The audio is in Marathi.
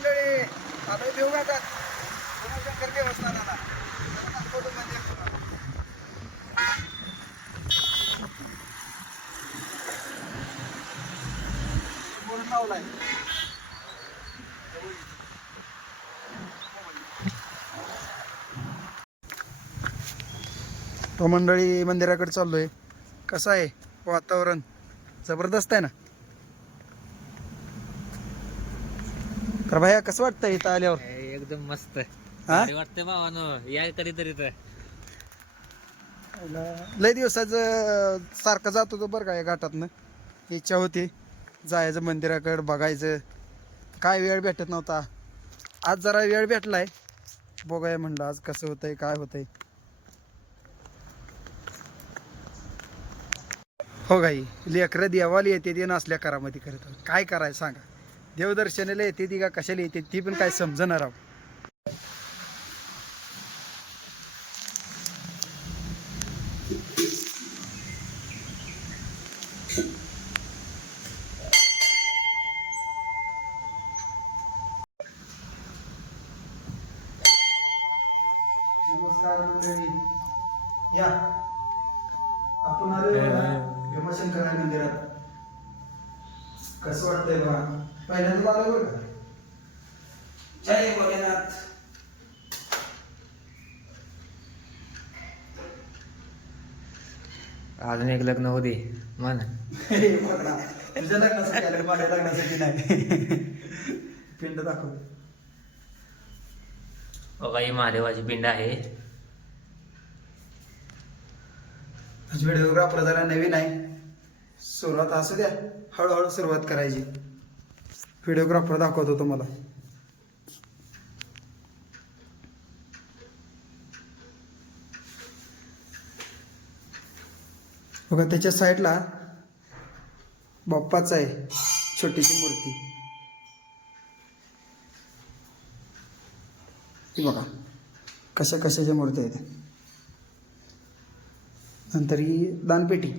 मंडळी आलोय देवघाटात भीमाशंकर देवस्थानाला जरा दाखवतो तो मंडळी मंदिराकडे चाललोय. कसं आहे वातावरण? जबरदस्त आहे ना? तर भैया कसं वाटतंय इथं आल्यावर? एकदम मस्त. हा? वाटतं भावानो. या कधीतरी तर लय दिवसाचं सारखं जात होतो बरं का या घाटातनं. इच्छा होती जायचं मंदिराकडे बघायचं. काय वेळ भेटत नव्हता. आज जरा वेळ भेटलाय. बघूया म्हणलं आज कसं होतंय काय होतंय. हो गाई लेकरं देवाला येते ते नसल्या करामध्ये करत काय करायचं सांगा. देवदर्शनाला येते ती का कशाला येते ती पण काय समजणार आहो. नमस्कार मंडळी. या. आपण आलो भीमाशंकर मंदिरात कसं वाटतंय बा पहिल्यांदा आलो बरं का? जय भोलेनाथ. अजून एक लग्न होते मन हे तुझ्या लग्नासाठी आलं माझ्या लग्नासाठी नाही. पिंड दाखव. बघा ही महादेवाची पिंड आहे. व्हिडिओग्राफर जरा नवीन आहे. सुरुवात असू द्या. हळूहळू सुरुवात करायची. व्हिडिओग्राफर दाखवतो तुम्हाला. बघा त्याच्या साईडला बाप्पाच आहे छोटीशी मूर्ती. ही बघा कशा कशाच्या मूर्ती आहेत. नंतर ही दानपेटी.